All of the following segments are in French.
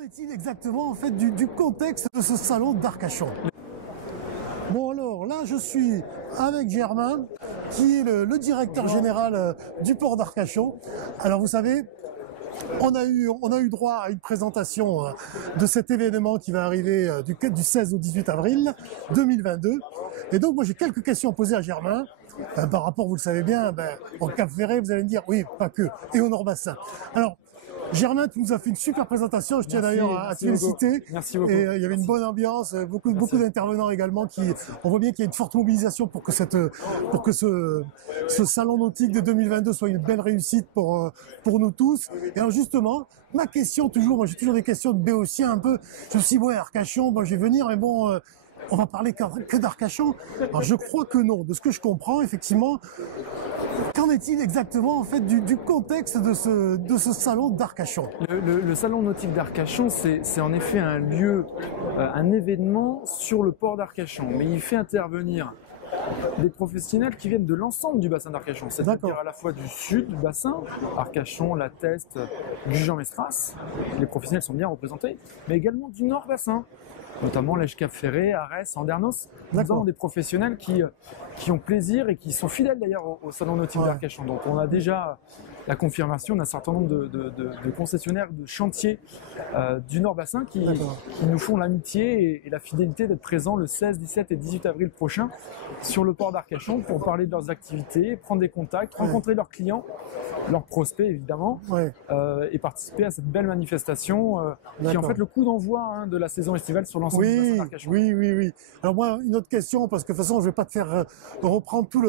Qu'en est-il exactement en fait du contexte de ce salon d'Arcachon? Bon alors là je suis avec Germain qui est le directeur général du port d'Arcachon. Alors vous savez, on a eu droit à une présentation de cet événement qui va arriver du 16 au 18 avril 2022. Et donc moi j'ai quelques questions à poser à Germain. Par rapport, vous le savez bien, au Cap Ferret, vous allez me dire, oui, pas que, et au Nord-Bassin. Alors, Germain, tu nous as fait une super présentation, je tiens d'ailleurs à te féliciter. Merci beaucoup. Et il y avait une bonne ambiance, beaucoup d'intervenants également on voit bien qu'il y a une forte mobilisation pour que ce salon nautique de 2022 soit une belle réussite pour nous tous. Et alors justement, ma question moi j'ai toujours des questions de béotien un peu, je me suis dit, ouais, Arcachon, je vais venir, mais bon, on va parler que d'Arcachon. Alors je crois que non, de ce que je comprends, effectivement. Qu'en est-il exactement en fait du contexte de ce salon d'Arcachon? Le salon nautique d'Arcachon, c'est en effet un lieu, un événement sur le port d'Arcachon, mais il fait intervenir des professionnels qui viennent de l'ensemble du bassin d'Arcachon, c'est-à-dire à la fois du sud du bassin, Arcachon, La Teste, Gujan-Mestras, les professionnels sont bien représentés, mais également du nord bassin, notamment l'Èche Cap Ferret, Arès, Andernos. Nous avons des professionnels qui ont plaisir et qui sont fidèles d'ailleurs au salon nautique d'Arcachon. Donc on a déjà la confirmation d'un certain nombre de concessionnaires de chantiers du Nord Bassin qui nous font l'amitié et la fidélité d'être présents le 16, 17 et 18 avril prochain sur le port d'Arcachon pour parler de leurs activités, prendre des contacts, rencontrer leurs clients, leurs prospects évidemment, et participer à cette belle manifestation qui est en fait le coup d'envoi de la saison estivale sur l'ensemble du bassin d'Arcachon. Oui. Alors moi, une autre question, parce que de toute façon, je vais pas te faire reprendre tout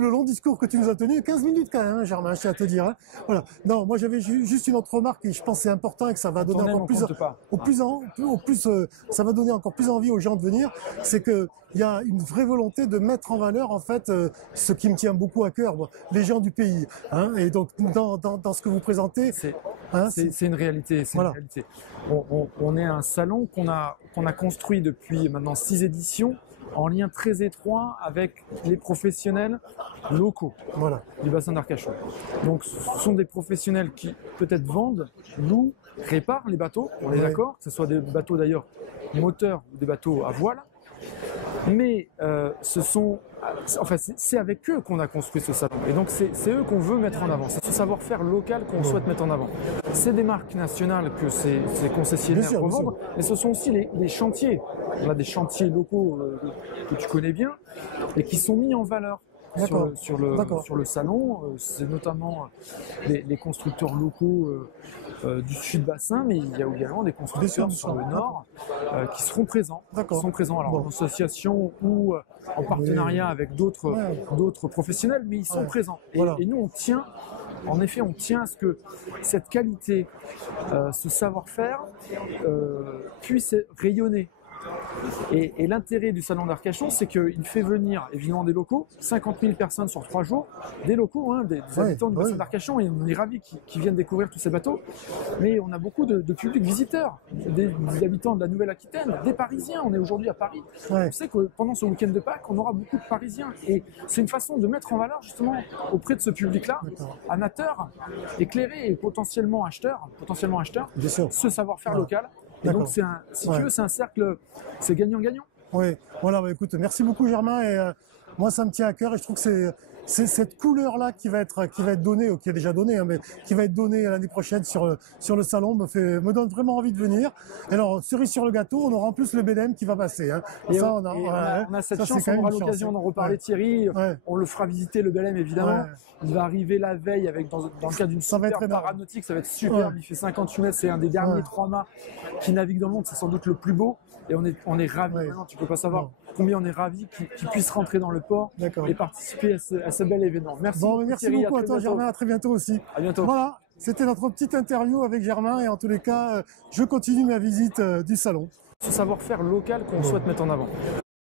le long discours que tu nous as tenu, 15 minutes quand même, Germain, je tiens à te dire. Hein. Voilà. Non, moi j'avais juste une autre remarque et je pense que c'est important et que ça va donner encore plus, ça va donner encore plus envie aux gens de venir. C'est que il y a une vraie volonté de mettre en valeur en fait ce qui me tient beaucoup à cœur, moi, les gens du pays. Hein. Et donc dans ce que vous présentez, c'est une réalité. C'est une réalité. On est un salon qu'on a construit depuis maintenant 6 éditions. En lien très étroit avec les professionnels locaux du bassin d'Arcachon. Donc ce sont des professionnels qui peut-être vendent, louent, réparent les bateaux, on est d'accord, que ce soit des bateaux d'ailleurs moteurs ou des bateaux à voile. Mais c'est avec eux qu'on a construit ce salon. Et donc c'est eux qu'on veut mettre en avant. C'est ce savoir-faire local qu'on souhaite mettre en avant. C'est des marques nationales que ces concessionnaires revendent, mais ce sont aussi les chantiers. On a des chantiers locaux que tu connais bien et qui sont mis en valeur sur le salon. C'est notamment les constructeurs locaux du sud-bassin, mais il y a également des constructeurs sur le nord qui seront présents. Alors en association ou en partenariat avec d'autres professionnels, mais ils sont présents. Et nous, on tient à ce que cette qualité, ce savoir-faire puisse rayonner. Et l'intérêt du salon d'Arcachon, c'est qu'il fait venir évidemment des locaux, 50 000 personnes sur 3 jours, des locaux, des habitants du bassin d'Arcachon, et on est ravis qui viennent découvrir tous ces bateaux. Mais on a beaucoup de publics visiteurs, des habitants de la Nouvelle-Aquitaine, des Parisiens. On est aujourd'hui à Paris. On sait que pendant ce week-end de Pâques, on aura beaucoup de Parisiens. Et c'est une façon de mettre en valeur justement auprès de ce public-là, amateur, éclairé et potentiellement acheteur, ce savoir-faire local. Et donc, si tu veux, c'est un cercle, c'est gagnant-gagnant. Oui, voilà, écoute, merci beaucoup Germain. Et moi, ça me tient à cœur et je trouve que c'est cette couleur-là qui va être donnée, ou qui est déjà donnée, mais qui va être donnée l'année prochaine sur le salon, me donne vraiment envie de venir. Et alors, cerise sur le gâteau, on aura en plus le BDM qui va passer. Hein. Et ça, on a cette chance, on aura l'occasion d'en reparler, Thierry. On le fera visiter, le BLM, évidemment. Il va arriver la veille dans le cadre d'une super paranautique, ça va être superbe. Il fait 58 mètres, c'est un des derniers 3 mâts qui naviguent dans le monde, c'est sans doute le plus beau. Et on est ravis. Maintenant, tu peux pas savoir combien on est ravis qu'ils puissent rentrer dans le port et participer à ce bel événement. Merci beaucoup à toi Germain, à très bientôt aussi. À bientôt. Voilà, c'était notre petite interview avec Germain et en tous les cas, je continue ma visite du salon. Ce savoir-faire local qu'on souhaite mettre en avant.